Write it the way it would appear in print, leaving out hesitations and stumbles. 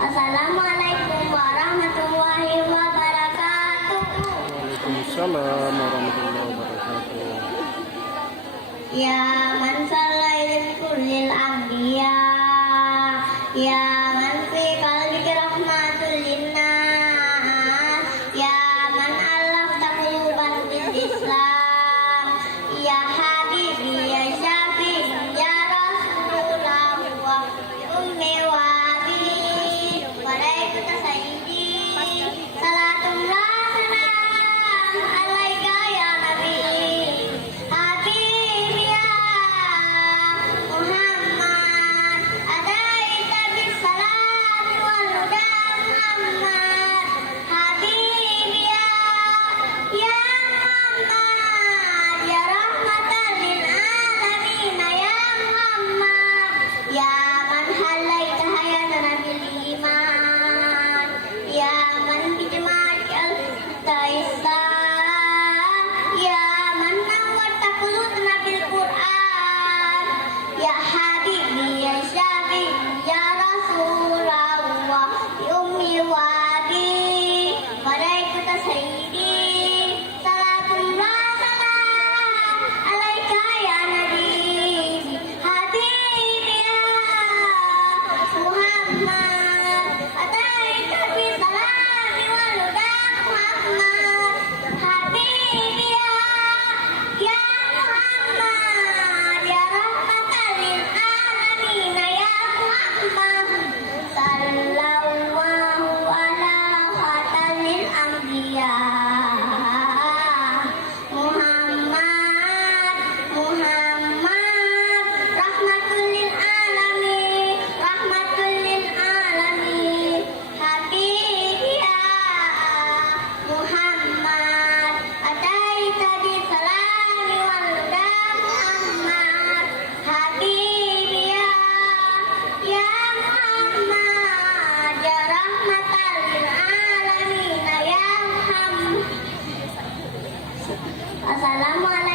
Assalamualaikum warahmatullahi wabarakatuh. Waalaikumsalam warahmatullahi wabarakatuh. Ya man salailin kullil anbiya, ya man fi qalbika rahmatul linnas, ya man alafta quluban bil Islam, ya habibi ya syafi ya rasulullah wa ummi wa abi wa alaika sayyidi salatullah salam alaika ya nabi habib ya Muhammad adaita bis salam wal huda Muhammad habib ya Muhammad ya rahmatan lil alamin ya Muhammad ya man halaita hayatana bil iman ya man bijma'ati al-Islam ya man nawwarta qulubana bil Qur'an ya habibi ya syafi ya rasulullah ya ummi wa abi wa alaika sayyidi salatullah salam alaika ya nabi habib ya Muhammad ataika bi salami wal huda Muhammad habib ya Muhammad ya rahmatan lil alamin ya Muhammad sallallahu ala khatamil anbiya Muhammad rahmatul lil alamin habib ya Muhammad ataita bi salami wal huda Muhammad habib ya Muhammad ya rahmatan lil alamin ya Muhammad. Assalamualaikum